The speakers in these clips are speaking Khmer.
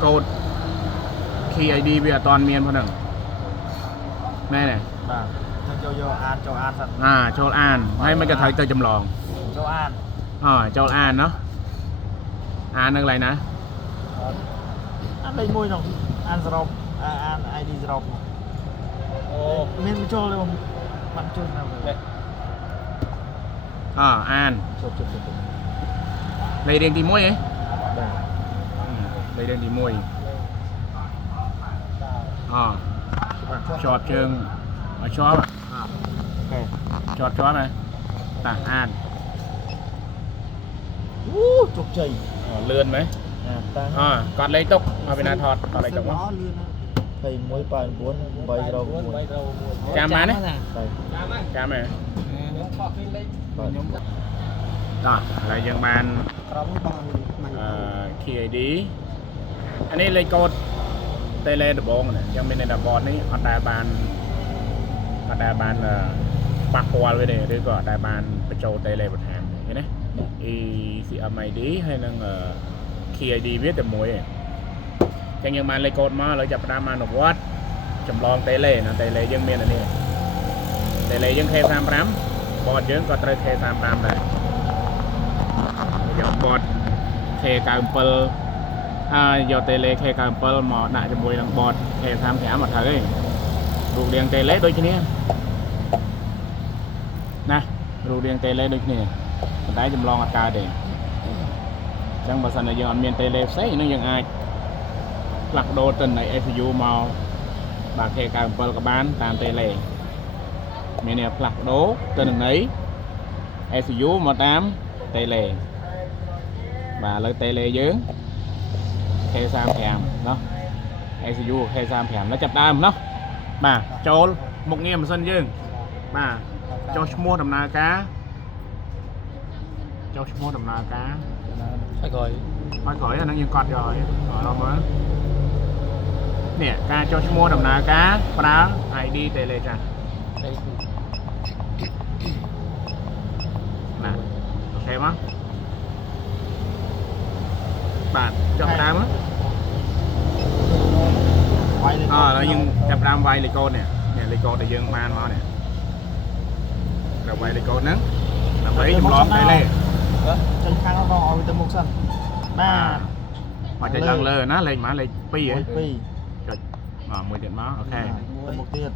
โกด Key ID វាអត់តាន់មានផងហ្នឹងមែនទេបាទខ្ញុំចូលអានសិនចូលអានហើយមិនក៏ត្រូវទៅចម្លងចូលអានចូលអានเนาะអាននៅកន្លែងណាអានលេខ1នោះអានសរុបអាន ID សរុបអូមានបញ្ចូលទេបានចូលណាអានជប់លេខរៀងទី1ហ៎បាទលេខរៀងទី1ជាប់ជើងឲ្យជាប់អូខេជាប់ណាតាអានជោគជ័យលឿនไหมកត់លេខទុកមកពីណាថតកត់លេខទុកមក21 89 801ចាំបានទេចាំទេហើយយើងបានKID អានេះលេខកូដតេឡេដំបងណាយ៉ាងមាននៅបតនេះអត់ដែលបានប៉ះពាល់វាទេឬក៏អត់ដែលបានបញ្ចូលតេឡេបន្ថែមឃើញទេ ECMID ហើយនឹង KID វាតែមួយឯងចឹងយើងបានលេខកូដមកឥឡូវចាប់ផ្ដើមអនុវត្តចម្លងតេឡេណាតេឡេយើងមានអានេះតេឡេយើង K35 បតយើងក៏ត្រូវ K35 ដែរយកបត K97 យកតេឡេ K97 មកដាក់ជាមួយនឹងបត K35 អត់ត្រូវទេរូបរាងតេឡេដូចគ្នាណារូបរាងតេឡេដូចគ្នាប៉ុន្តែចម្លងអត់កើតទេអញ្ចឹងបើសិនជាយើងអត់មានតេឡេផ្សេងនឹងយើងអាចផ្លាស់ប្ដូរទៅនៃ FU មកបាទ K97 ក៏បានតាមតេឡេមានផ្លាស់ប្ដូរទៅនឹងនៃ FU មកតាមតេឡេបាទឥឡូវតេឡេយើង K35 เนาะ FU K35 แล้วចាប់ដើមเนาะបាទចូលមុខងារម៉ាស៊ីនយើងបាទចុះឈ្មោះដំណើរការឲ្យក្រោយអាហ្នឹងយើងកត់យកហើយរកមើលនេះការចុះឈ្មោះដំណើរការប្រើ ID តេឡេចាណាអូខេមកបាទចាប់ដើមវាយលេខឥឡូវយើងចាប់ដើមវាយលេខកូដនេះលេខកូដដែលយើងបានមកនេះដល់វាយលេខកូដហ្នឹងដើម្បីចម្លងតេឡេចេញខាងបងឲ្យទៅមុខសិនបាទមកចេញឡើងលើណាលេខប៉ុន្មានលេខ2ហ៎2ចុចមួយទៀតមកអូខេទៅមុខទៀត1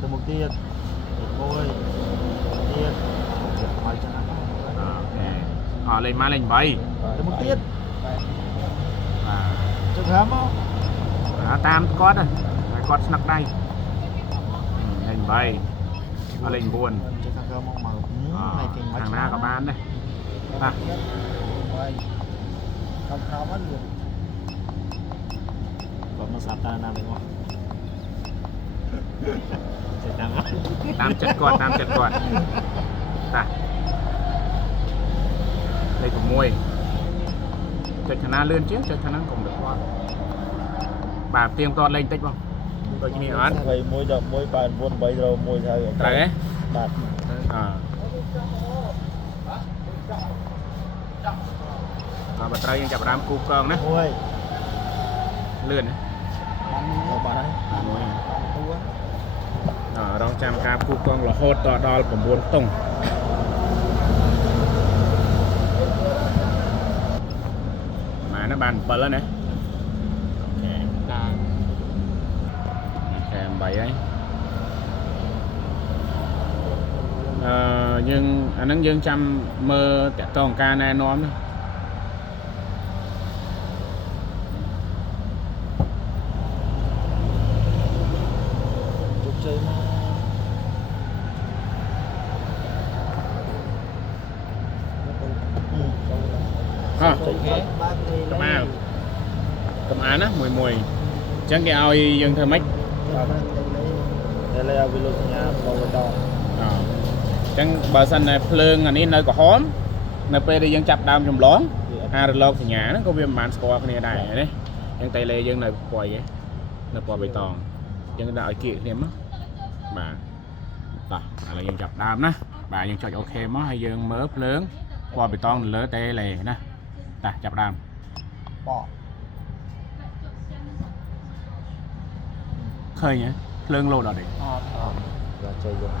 ទៅមុខទៀត1ទៀតហើយចឹងអូខេលេខប៉ុន្មានលេខ8ទៅមុខទៀតចុចហាមមកតាមគាត់ហើយគាត់ស្នឹកដៃលេខ8លេខ9ចេះខាងក្រោមមកខាងណាក៏បានដែរបាទខាងក្រោមហ្នឹងគាត់មកសាប់តាណាវិញមកចេះតាមចិត្តគាត់តាលេខ6ចុចខាងណាលឿនជាងចុចខាងហ្នឹងកុំដឹកគាត់បាទទៀងទាត់លេខតិចបងដូចគ្នាអត់21 11 89 801ត្រូវត្រូវទេបាទបើត្រូវយើងចាប់ដើមគូកងណាលឿនបាទហើយរងចាំការគូកងរហូតដល់9តុងបានណាបាន7ហើយណា8ហើយយើងអាហ្នឹងយើងចាំមើលតកតងការណែនាំណាជោគជ័យមកចុចគេកំអានណាមួយអញ្ចឹងគេឲ្យយើងធ្វើម៉េចតែលេឲ្យវាលុបសញ្ញាបបតអញ្ចឹងបើសិនតែភ្លើងអានេះនៅក្រហមនៅពេលដែលយើងចាប់ដើមចម្លងអារលកសញ្ញាហ្នឹងក៏វាមិនបានស្គាល់គ្នាដែរណាអញ្ចឹងតេឡេយើងនៅពណ៌អីនៅពណ៌បៃតងអញ្ចឹងដាក់ឲ្យគៀកគ្នាមកបាទតោះឥឡូវយើងចាប់ដើមណាបាទយើងចុចអូខេមកហើយយើងមើលភ្លើងពណ៌បៃតងនៅលើតេឡេណាតោះចាប់ដើម ปอก khơi nhé lương lô nào đấy ออด เราใจเย็น